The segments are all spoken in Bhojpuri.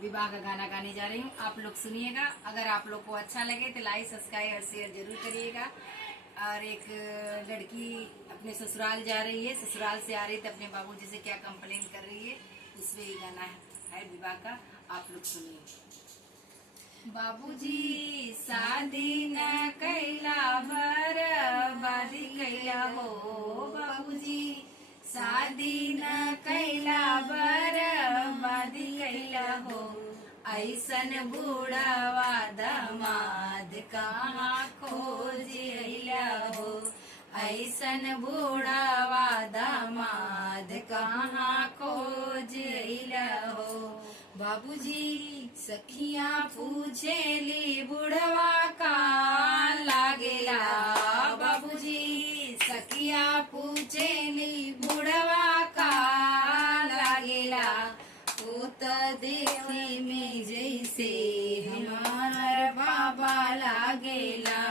विवाह का गाना गाने जा रही हूँ, आप लोग सुनिएगा। अगर आप लोग को अच्छा लगे तो लाइक सब्सक्राइब और शेयर जरूर करिएगा। और एक लड़की अपने ससुराल जा रही है, ससुराल से आ रही तो अपने बाबूजी से क्या कंप्लेन कर रही है, उसमें ही गाना है विवाह का, आप लोग सुनिए। बाबूजी शादी न कैला बर्बादी कैला हो, बाबूजी शादी न कैला बर्बादी कैला हो, ऐसन बूढ़ावा दामाद कहाँ खोज अइला हो, ऐसन बूढ़ावा दामाद कहाँ खोज अइला हो। बाबूजी सखियां पूछेली बुढ़वा का लागेला, बाबूजी सखियां पूछेली बुढ़वा का लागेला, वो तो देखे में जैसे हमार बाबा लागेला,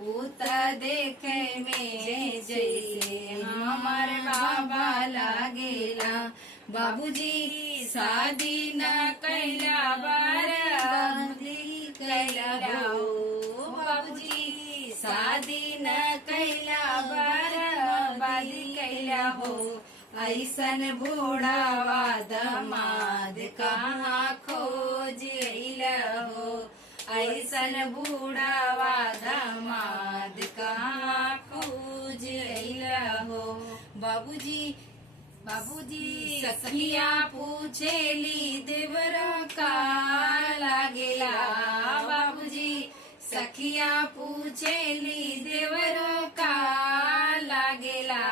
वो तो देखे में जैसे हमार बाबा लागेला। बाबूजी शादी न कैला बर्बादी कैला हो, बाबूजी शादी न कैला बर्बादी कैला हो, ऐसन बूढ़ावा दामाद कहाँ खोज अइला हो, ऐसन बूढ़ावा दामाद कहाँ खोज अइला हो। बाबूजी सखिया पूछेली देवर का लागेला, बाबूजी सखिया पूछेली देवर का लागेला,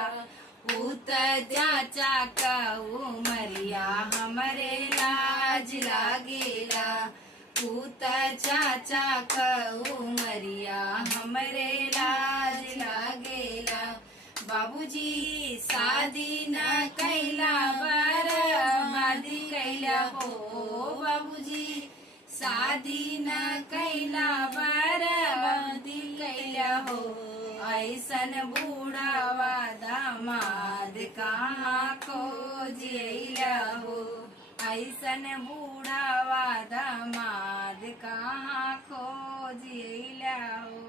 उत चाचा का उमरिया हमरे लाज लागेला, उत चाचा का उमरिया हमरे लाज लागेला। बाबूजी शादी न कैला बर्बादी कैला हो, बाबूजी शादी न कैला बर्बादी कैला हो, ऐसन बूढ़ावा दामाद कहाँ खोज अइला हो, ऐसन बूढ़ावा दामाद कहाँ खोज अइला हो।